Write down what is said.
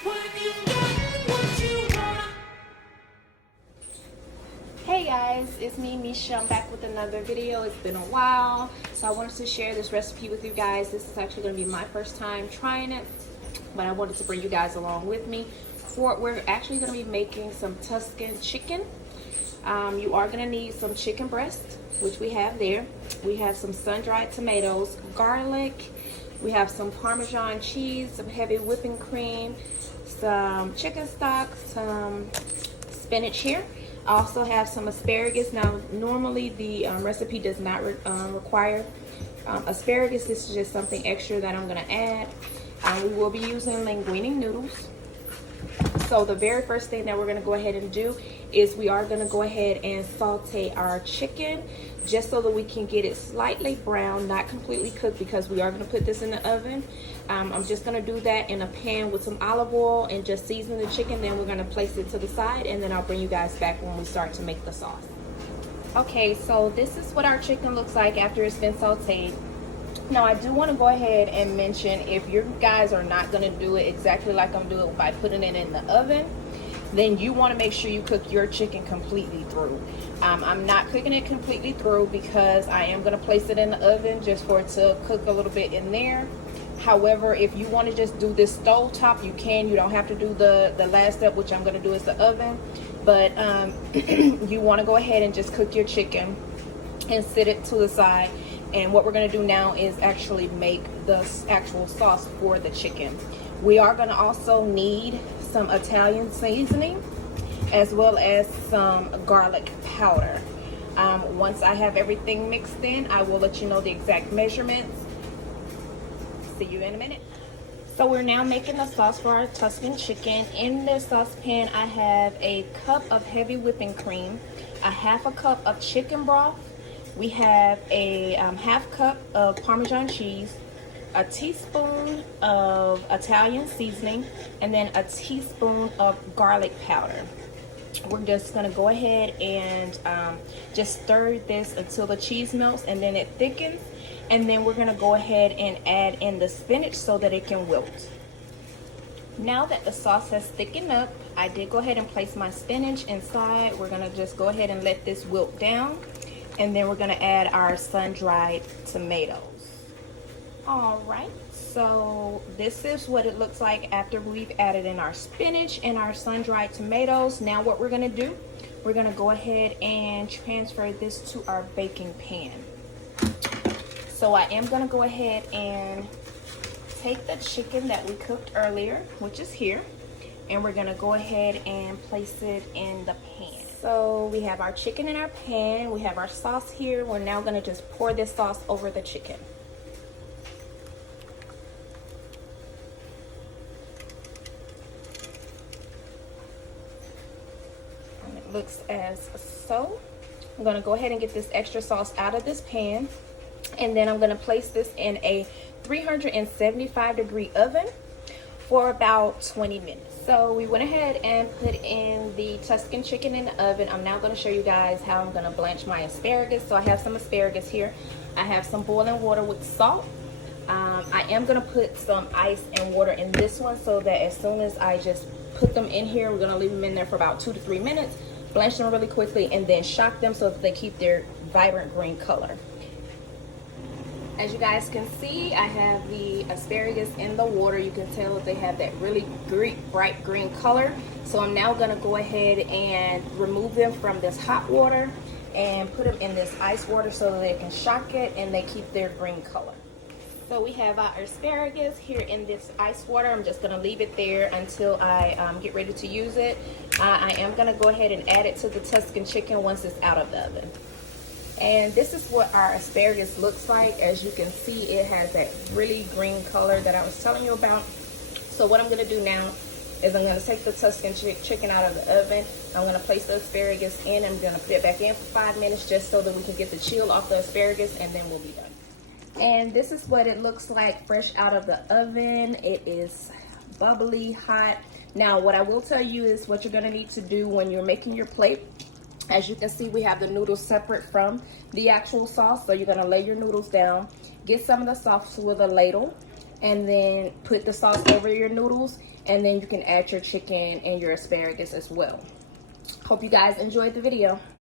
Hey guys, it's me, Misha. I'm back with another video. It's been a while, so I wanted to share this recipe with you guys. This is actually going to be my first time trying it, but I wanted to bring you guys along with me. We're actually going to be making some Tuscan chicken. You are going to need some chicken breast, which we have there. We have some sun-dried tomatoes, garlic. We have some Parmesan cheese, some heavy whipping cream, some chicken stock, some spinach here. I also have some asparagus. Now, normally the recipe does not require asparagus. This is just something extra that I'm going to add. We will be using linguine noodles. So the very first thing that we're going to go ahead and do is we are going to go ahead and saute our chicken just so that we can get it slightly brown, not completely cooked, because we are going to put this in the oven. I'm just going to do that in a pan with some olive oil and just season the chicken. Then we're going to place it to the side, and then I'll bring you guys back when we start to make the sauce. Okay, so this is what our chicken looks like after it's been sauteed. Now, I do want to go ahead and mention, if you guys are not going to do it exactly like I'm doing by putting it in the oven, then you want to make sure you cook your chicken completely through. I'm not cooking it completely through because I am going to place it in the oven just for it to cook a little bit in there. However, if you want to just do this stove top, you can. You don't have to do the last step, which I'm going to do is the oven. But you want to go ahead and just cook your chicken and set it to the side. And what we're going to do now is actually make the actual sauce for the chicken. We are going to also need some Italian seasoning as well as some garlic powder. Once I have everything mixed in, I will let you know the exact measurements. See you in a minute. So we're now making the sauce for our Tuscan chicken. In this saucepan, I have a cup of heavy whipping cream, a half a cup of chicken broth. We have a half cup of Parmesan cheese, a teaspoon of Italian seasoning, and then a teaspoon of garlic powder. We're just going to go ahead and just stir this until the cheese melts and then it thickens. And then we're going to go ahead and add in the spinach so that it can wilt. Now that the sauce has thickened up, I did go ahead and place my spinach inside. We're going to just go ahead and let this wilt down. And then we're going to add our sun-dried tomatoes. All right, so this is what it looks like after we've added in our spinach and our sun-dried tomatoes. Now what we're going to do, we're going to go ahead and transfer this to our baking pan. So I am going to go ahead and take the chicken that we cooked earlier, which is here, and we're going to go ahead and place it in the pan. So we have our chicken in our pan, we have our sauce here. We're now going to just pour this sauce over the chicken. And it looks as so. I'm going to go ahead and get this extra sauce out of this pan, and then I'm going to place this in a 375-degree oven for about 20 minutes. So we went ahead and put in the Tuscan chicken in the oven. I'm now going to show you guys how I'm going to blanch my asparagus. So I have some asparagus here. I have some boiling water with salt. I am going to put some ice and water in this one so that as soon as I just put them in here, we're going to leave them in there for about 2 to 3 minutes, blanch them really quickly, and then shock them so that they keep their vibrant green color. As you guys can see, I have the asparagus in the water. You can tell that they have that really bright green color. So I'm now going to go ahead and remove them from this hot water and put them in this ice water so that they can shock it and they keep their green color. So we have our asparagus here in this ice water. I'm just going to leave it there until I get ready to use it. I am going to go ahead and add it to the Tuscan chicken once it's out of the oven. And this is what our asparagus looks like. As you can see, it has that really green color that I was telling you about. So what I'm going to do now is I'm going to take the Tuscan chicken out of the oven. I'm going to place the asparagus in. I'm going to put it back in for 5 minutes just so that we can get the chill off the asparagus, and then we'll be done. And this is what it looks like fresh out of the oven. It is bubbly hot. Now what I will tell you is what you're going to need to do when you're making your plate. As you can see, we have the noodles separate from the actual sauce. So you're going to lay your noodles down, get some of the sauce with a ladle, and then put the sauce over your noodles, and then you can add your chicken and your asparagus as well. Hope you guys enjoyed the video.